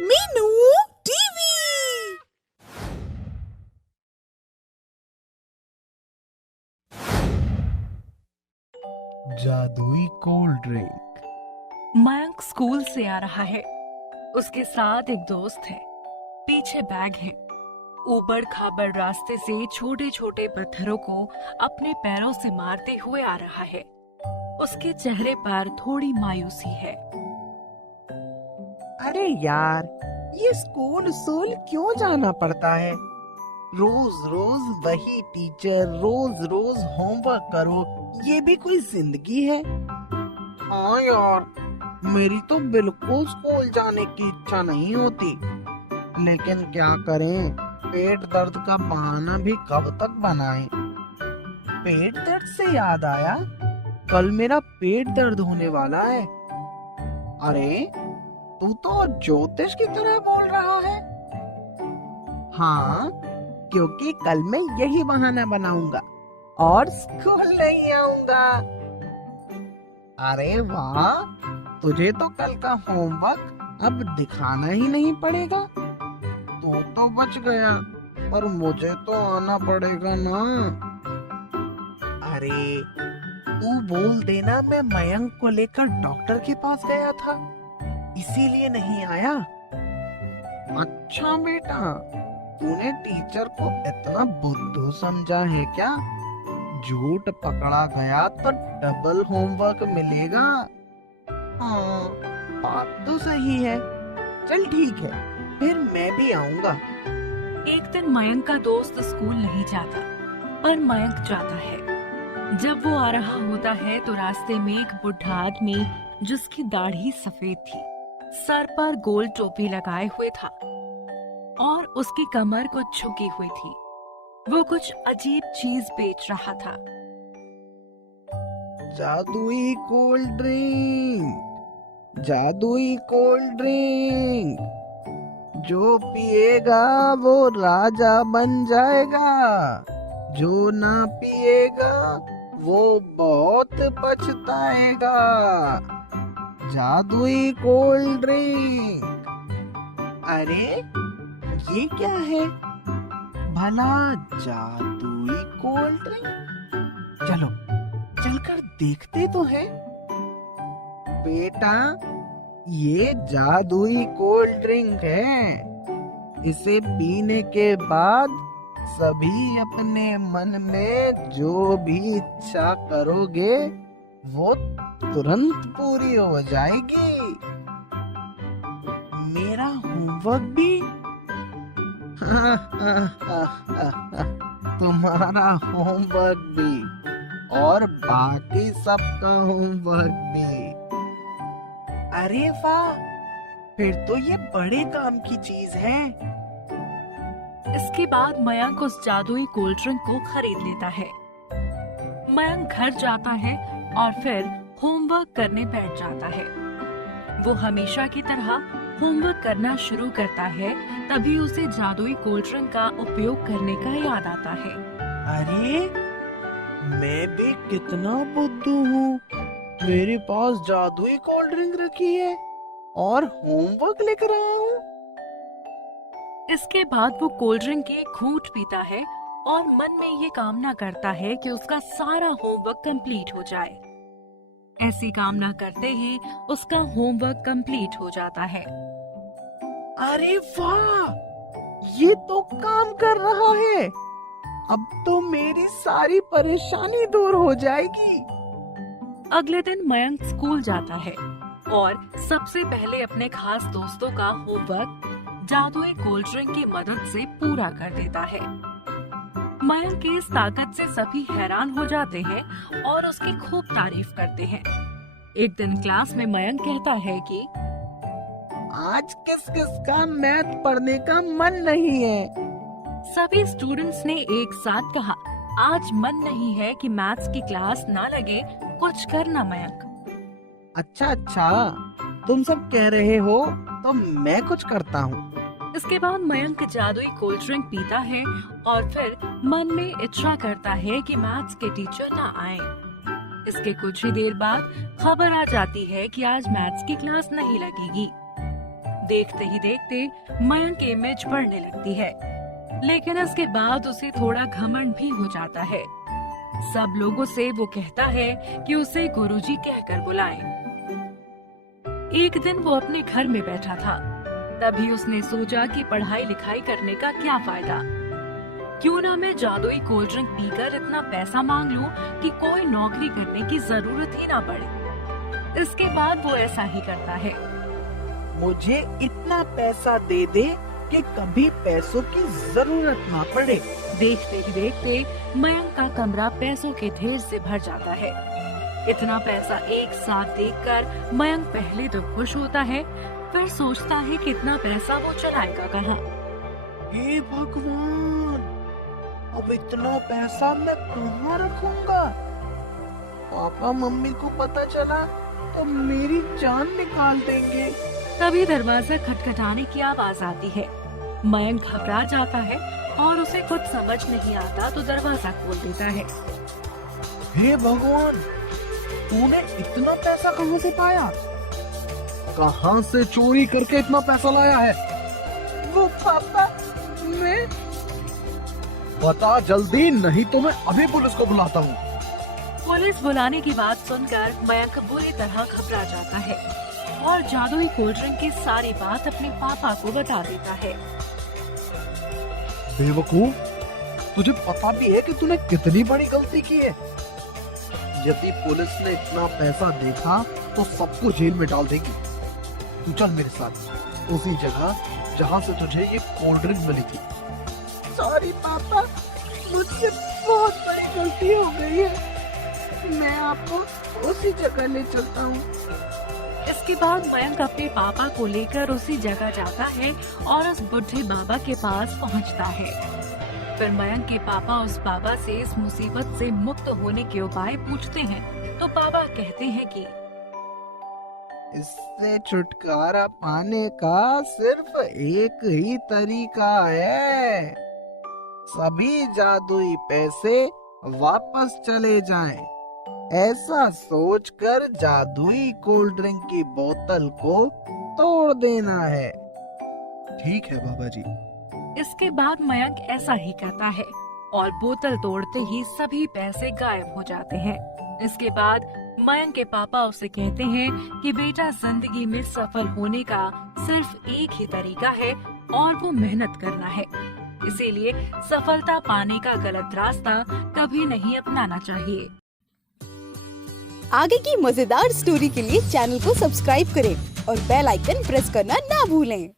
Meenu TV. जादुई cold drink. Mayank school से आ रहा है। उसके साथ एक दोस्त है। पीछे बैग है। ऊबड़ खाबड़ रास्ते से छोटे छोटे पत्थरों को अपने पैरों से मारते हुए आ रहा है। उसके चेहरे पर थोड़ी मायूसी है। अरे यार, ये स्कूल क्यों जाना पड़ता है? रोज रोज वही टीचर, रोज रोज होमवर्क करो, ये भी कोई जिंदगी है? हाँ यार, मेरी तो बिल्कुल स्कूल जाने की इच्छा नहीं होती, लेकिन क्या करें, पेट दर्द का बहाना भी कब तक बनाएं? पेट दर्द से याद आया, कल मेरा पेट दर्द होने वाला है। अरे, तू तो ज्योतिष की तरह बोल रहा है। हाँ, क्योंकि कल मैं यही बहाना बनाऊंगा और स्कूल नहीं आऊंगा। अरे वाह, तुझे तो कल का होमवर्क अब दिखाना ही नहीं पड़ेगा। तू तो बच गया, पर मुझे तो आना पड़ेगा ना। अरे, तू बोल देना मैं मयंक को लेकर डॉक्टर के पास गया था, इसीलिए नहीं आया। अच्छा बेटा, तूने टीचर को इतना बुद्धू समझा है क्या? झूठ पकड़ा गया तो डबल होमवर्क मिलेगा। हाँ, बात तो सही है। चल ठीक है, फिर मैं भी आऊंगा। एक दिन मयंक का दोस्त स्कूल नहीं जाता, पर मयंक जाता है। जब वो आ रहा होता है तो रास्ते में एक बुढ़ा आदमी, जिसकी दाढ़ी सफेद थी, सर पर गोल टोपी लगाए हुए था और उसकी कमर कुछ झुकी हुई थी। वो कुछ अजीब चीज बेच रहा था। जादुई कोल्ड ड्रिंक, जादुई कोल्ड ड्रिंक, जो पिएगा वो राजा बन जाएगा, जो ना पिएगा वो बहुत पछताएगा। जादुई कोल्ड ड्रिंक। अरे, ये क्या है? भला जादुई कोल्ड ड्रिंक? चलो, चलकर देखते तो हैं। बेटा, ये जादुई कोल्ड ड्रिंक है। इसे पीने के बाद सभी अपने मन में जो भी इच्छा करोगे वो तुरंत पूरी हो जाएगी। मेरा होमवर्क भी तुम्हारा होमवर्क भी और बाकी सबका होमवर्क भी। अरे वाह, फिर तो ये बड़े काम की चीज है। इसके बाद मयंक उस जादुई कोल्ड ड्रिंक को खरीद लेता है। मयंक घर जाता है और फिर होमवर्क करने बैठ जाता है। वो हमेशा की तरह होमवर्क करना शुरू करता है, तभी उसे जादुई कोल्ड ड्रिंक का उपयोग करने का याद आता है। अरे, मैं भी कितना बुद्धू हूँ, मेरे पास जादुई कोल्ड ड्रिंक रखी है और होमवर्क लेकर आया हूँ। इसके बाद वो कोल्ड ड्रिंक की एक घूंट पीता है और मन में ये कामना करता है कि उसका सारा होमवर्क कंप्लीट हो जाए। ऐसी कामना करते ही उसका होमवर्क कंप्लीट हो जाता है। अरे वाह, ये तो काम कर रहा है। अब तो मेरी सारी परेशानी दूर हो जाएगी। अगले दिन मयंक स्कूल जाता है और सबसे पहले अपने खास दोस्तों का होमवर्क जादुई कोल्ड ड्रिंक की मदद से पूरा कर देता है। मयंक की इस ताकत से सभी हैरान हो जाते हैं और उसकी खूब तारीफ करते हैं। एक दिन क्लास में मयंक कहता है कि आज किस किस का मैथ पढ़ने का मन नहीं है? सभी स्टूडेंट्स ने एक साथ कहा, आज मन नहीं है कि मैथ्स की क्लास ना लगे, कुछ करना मयंक। अच्छा अच्छा, तुम सब कह रहे हो तो मैं कुछ करता हूँ। इसके बाद मयंक जादुई कोल्ड ड्रिंक पीता है और फिर मन में इच्छा करता है कि मैथ्स के टीचर ना आए। इसके कुछ ही देर बाद खबर आ जाती है कि आज मैथ्स की क्लास नहीं लगेगी। देखते ही देखते मयंक की इमेज बढ़ने लगती है, लेकिन इसके बाद उसे थोड़ा घमंड भी हो जाता है। सब लोगों से वो कहता है कि उसे गुरुजी कहकर बुलाएं। एक दिन वो अपने घर में बैठा था, तभी उसने सोचा कि पढ़ाई लिखाई करने का क्या फायदा, क्यों ना मैं जादुई कोल्ड ड्रिंक पीकर इतना पैसा मांग लूं कि कोई नौकरी करने की जरूरत ही ना पड़े। इसके बाद वो ऐसा ही करता है। मुझे इतना पैसा दे दे कि कभी पैसों की जरूरत ना पड़े। देखते ही देखते मयंक का कमरा पैसों के ढेर से भर जाता है। इतना पैसा एक साथ देखकर मयंक पहले तो खुश होता है, फिर सोचता है कि इतना पैसा वो चलाएगा कहाँ। हे भगवान, अब इतना पैसा मैं कहाँ रखूंगा? पापा मम्मी को पता चला तो मेरी जान निकाल देंगे। तभी दरवाजा खटखटाने की आवाज आती है। मयंक घबरा जाता है और उसे कुछ समझ नहीं आता तो दरवाजा खोल देता है। हे भगवान, तूने इतना पैसा कहाँ से पाया? कहाँ से चोरी करके इतना पैसा लाया है? वो पापा, मैं बता जल्दी, नहीं तो मैं अभी पुलिस को बुलाता हूँ। पुलिस बुलाने की बात सुनकर मयंक बुरी तरह घबरा जाता है और जादुई कोल्ड ड्रिंक की सारी बात अपने पापा को बता देता है। बेवकूफ, तुझे पता भी है कि तूने कितनी बड़ी गलती की है। यदि पुलिस ने इतना पैसा देखा तो सबको जेल में डाल देगी। तू चल मेरे साथ उसी जगह जहाँ से तुझे ये कोल्ड ड्रिंक मिली थी। सॉरी पापा, मुझसे बहुत बड़ी गलती हो गई है। मैं आपको उसी जगह ले चलता हूँ। इसके बाद मयंक अपने पापा को लेकर उसी जगह जाता है और उस बुढ़े बाबा के पास पहुंचता है। फिर मयंक के पापा उस बाबा से इस मुसीबत से मुक्त होने के उपाय पूछते हैं, तो बाबा कहते हैं कि इससे छुटकारा पाने का सिर्फ एक ही तरीका है। सभी जादुई पैसे वापस चले जाएं। ऐसा सोचकर जादुई कोल्ड ड्रिंक की बोतल को तोड़ देना है। ठीक है बाबा जी। इसके बाद मयंक ऐसा ही करता है और बोतल तोड़ते ही सभी पैसे गायब हो जाते हैं। इसके बाद मयंक के पापा उसे कहते हैं कि बेटा, जिंदगी में सफल होने का सिर्फ एक ही तरीका है और वो मेहनत करना है। इसीलिए सफलता पाने का गलत रास्ता कभी नहीं अपनाना चाहिए। आगे की मजेदार स्टोरी के लिए चैनल को सब्सक्राइब करें और बेल आइकन प्रेस करना ना भूलें।